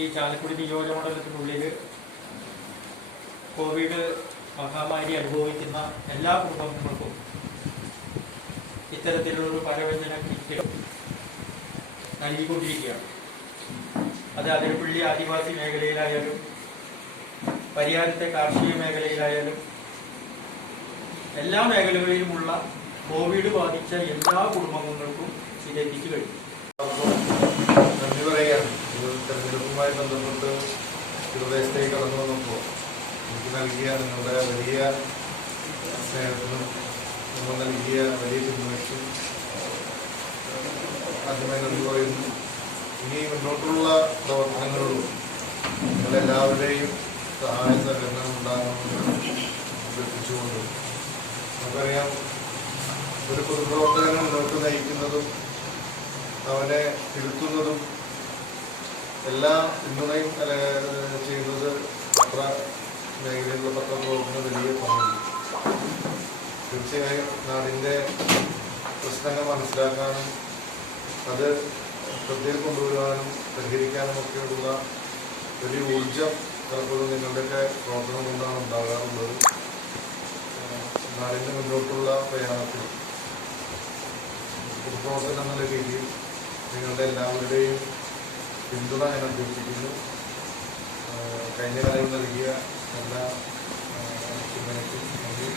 ഈ ചാലക്കുടി നിയോജക മണ്ഡലത്തിനുള്ളിൽ കോവിഡ് മഹാമാരി അനുഭവിക്കുന്ന എല്ലാ കുടുംബങ്ങൾക്കും ഇത്തരത്തിലുള്ളൊരു പരവ്യഞ്ജന കിറ്റ് നൽകിക്കൊണ്ടിരിക്കുകയാണ്. അത് അതിരപ്പള്ളി ആദിവാസി മേഖലയിലായാലും പരിയാരത്തെ കാർഷിക മേഖലയിലായാലും എല്ലാ മേഖലകളിലുമുള്ള കോവിഡ് ബാധിച്ച എല്ലാ കുടുംബങ്ങൾക്കും ബന്ധപ്പെട്ട് പ്രദേശത്തേക്ക് കടന്നു വന്നപ്പോൾ എനിക്ക് നൽകിയ നിങ്ങളുടെ വലിയ സ്നേഹത്തിനും നിങ്ങൾ നൽകിയ വലിയ പിന്തുണയ്ക്കും ആദ്യമായി നന്ദി ഇനി മുന്നോട്ടുള്ള പ്രവർത്തനങ്ങളിലും നിങ്ങളെല്ലാവരുടെയും സഹായ സഹകരണം ഉണ്ടാകണമെന്ന് അഭ്യർത്ഥിച്ചുകൊണ്ട് നമുക്കറിയാം ഒരു പൊതുപ്രവർത്തകനെ മുന്നോട്ട് നയിക്കുന്നതും അവനെ തിരുത്തുന്നതും എല്ലാ പിന്തുണയും ചെയ്യുന്നത് പത്ര മേഖലയിലുള്ള പത്രപ്രവർത്തനം വലിയ പങ്കുണ്ട്. തീർച്ചയായും നാടിന്റെ പ്രശ്നങ്ങൾ മനസ്സിലാക്കാനും അത് ശ്രദ്ധയിൽ കൊണ്ടുവരുവാനും പരിഹരിക്കാനും ഒക്കെയുള്ള വലിയ ഊർജം പലപ്പോഴും നിങ്ങളുടെയൊക്കെ പ്രവർത്തനം കൊണ്ടാണ് ഉണ്ടാകാറുള്ളത്. നാടിന്റെ മുന്നോട്ടുള്ള പ്രയാണത്തിൽ പൊതുപ്രവർത്തനം എന്നുള്ള രീതിയിൽ നിങ്ങളുടെ എല്ലാവരുടെയും പിന്തുണ ഞാൻ അഭ്യർത്ഥിക്കുന്നു കഴിഞ്ഞ കാലം നൽകിയ എല്ലാ പിന്തുണയ്ക്കും നന്ദി.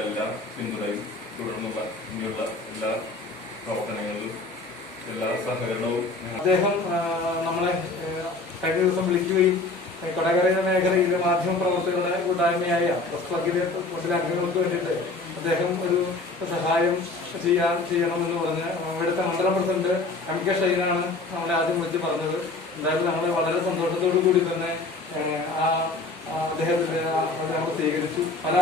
എല്ലാ പിന്തുണയും തുടർന്നുള്ള ഇനിയുള്ള എല്ലാ പ്രവർത്തനങ്ങളിലും എല്ലാ സഹകരണവും അദ്ദേഹം നമ്മളെ കഴിഞ്ഞ ദിവസം വിളിക്കുകയും ഏ, മേഖലയിൽ മേഖലയിലെ മാധ്യമ പ്രവർത്തകരുടെ കൂട്ടായ്മയായ പ്രസ് ക്ലബിലെ വേണ്ടിയിട്ട് അദ്ദേഹം ഒരു സഹായം ചെയ്യാൻ ചെയ്യണമെന്ന് പറഞ്ഞ് ഇവിടുത്തെ മണ്ഡലം പ്രസിഡന്റ് എം കെ ഷൈനാണ് നമ്മളെ ആദ്യം വിളിച്ച് പറഞ്ഞത്. എന്തായാലും നമ്മൾ വളരെ സന്തോഷത്തോടു കൂടി തന്നെ ആ അത് നമ്മൾ സ്വീകരിച്ചു. പല